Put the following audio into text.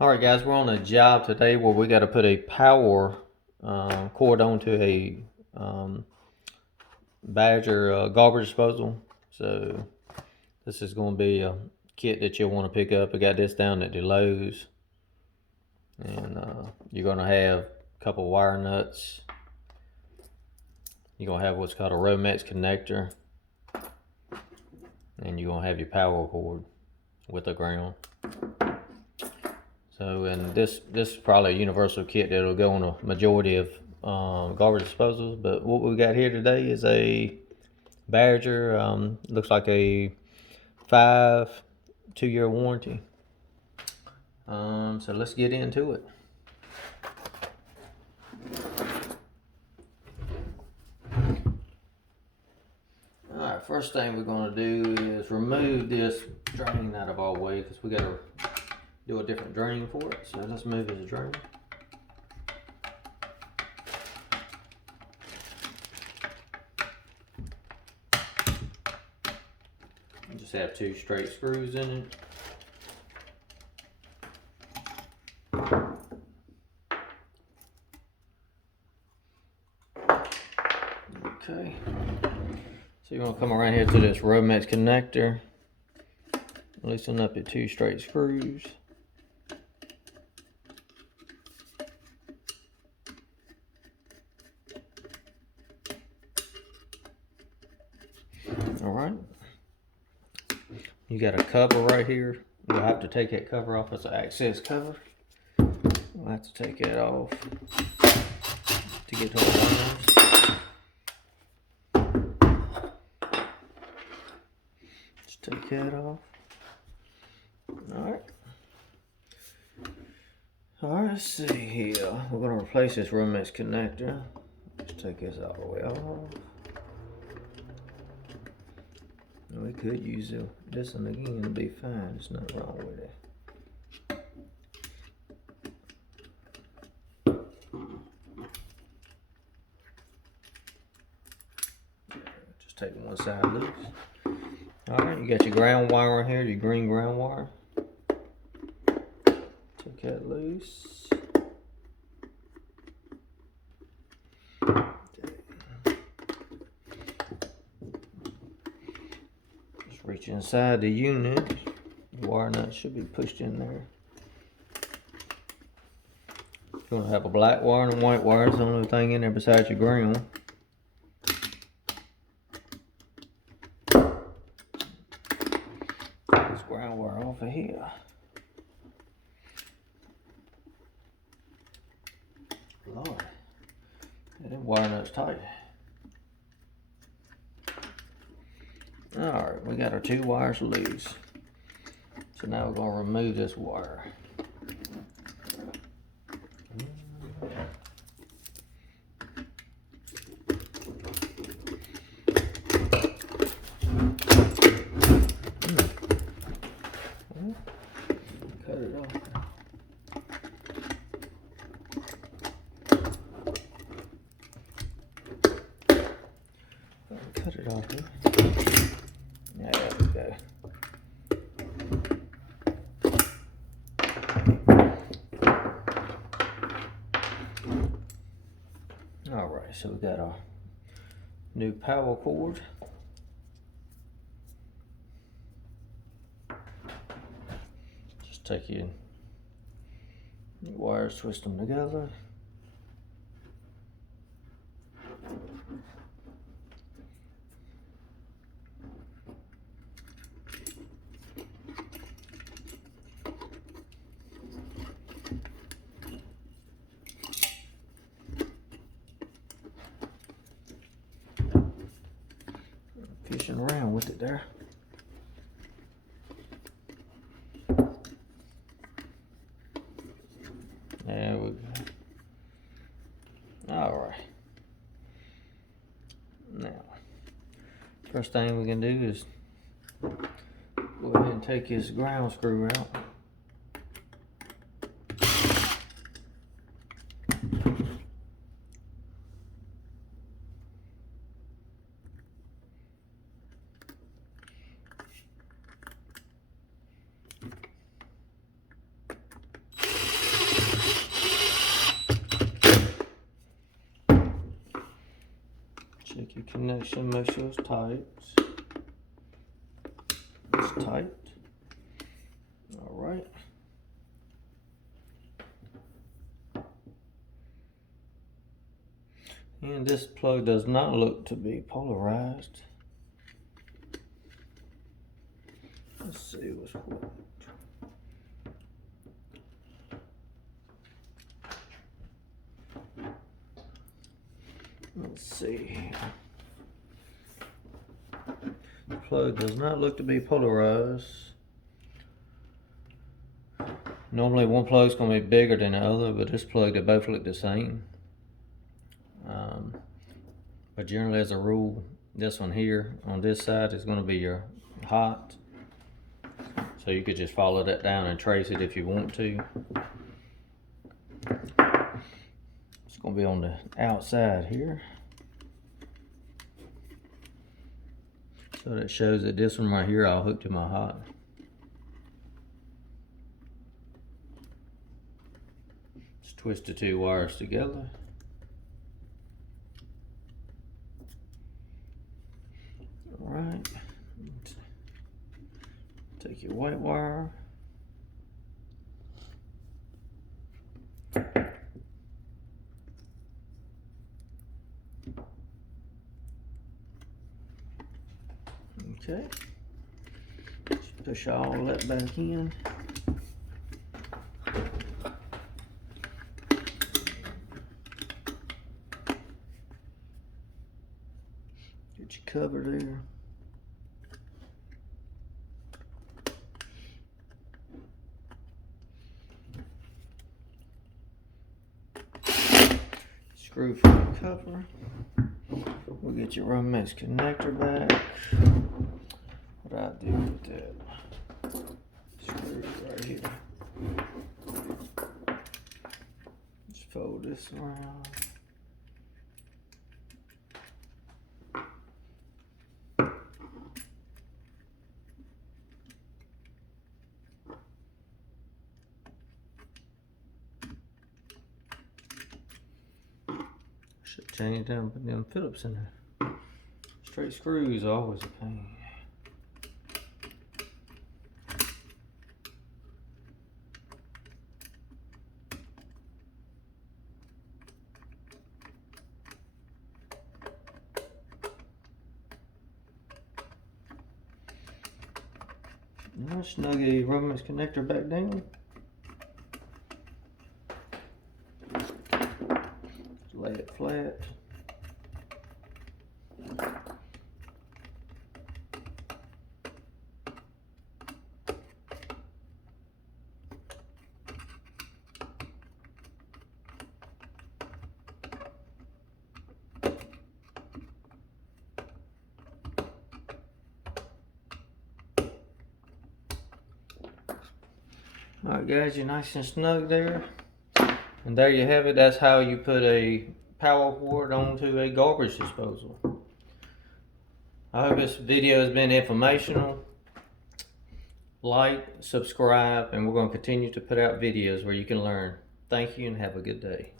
Alright guys, we're on a job today where we got to put a power cord onto a Badger garbage disposal. So this is going to be a kit that you'll want to pick up. I got this down at the Lowe's. And you're going to have a couple wire nuts. You're going to have what's called a Romex connector. And you're going to have your power cord with a ground. So, and this is probably a universal kit that'll go on a majority of garbage disposals. But what we got here today is a Badger. Looks like a 2-year warranty. So let's get into it. Alright, first thing we're going to do is remove this drain out of our way because we got to do a different drain for it. So let's move this drain. Just have 2 straight screws in it. Okay. So you're going to come around here to this Romex connector. Loosen up your 2 straight screws. Alright. You got a cover right here. You'll have to take that cover off. It's an access cover. We'll have to take that off to get to the wires. Just take that off. Alright. Alright, let's see here. We're going to replace this Romex connector. Just take this all the way off. We could use this one again, it'll be fine. There's nothing wrong with it. Just take one side loose. Alright, you got your ground wire on here, your green ground wire. Take that loose. Just reach inside the unit. The wire nut should be pushed in there. You're going to have a black wire and a white wire. It's the only thing in there besides your ground. This ground wire off of here. Lord, that wire nut's tight. Alright, we got our 2 wires loose. So now we're going to remove this wire. Cut it off. Cut it off here. There we go. Alright, so we got our new power cord. Just take your wires, twist them together. Fishing around with it there. There we go. Alright. Now, first thing we can do is go ahead and take this ground screw out. connection, make sure it's tight. It's tight. Alright. And this plug does not look to be polarized. Let's see what's what. Let's see. The plug does not look to be polarized. Normally one plug's going to be bigger than the other, but this plug, they both look the same. But generally, as a rule, this one here on this side is going to be your hot. So you could just follow that down and trace it if you want to. It's going to be on the outside here. So that shows that this one right here I'll hook to my hot. Just twist the two wires together. Alright. Take your white wire. Okay. Just push all that back in. Get your cover there. Screw for the cover. We'll get your Romex connector back. What I do with that screw right here. Just fold this around. Should change down, put them Phillips in there. Straight screws are always a pain. Now snug the Romex connector back down. Lay it flat. Alright guys, you're nice and snug there. And there you have it. That's how you put a power cord onto a garbage disposal. I hope this video has been informational. Like, subscribe, and we're going to continue to put out videos where you can learn. Thank you and have a good day.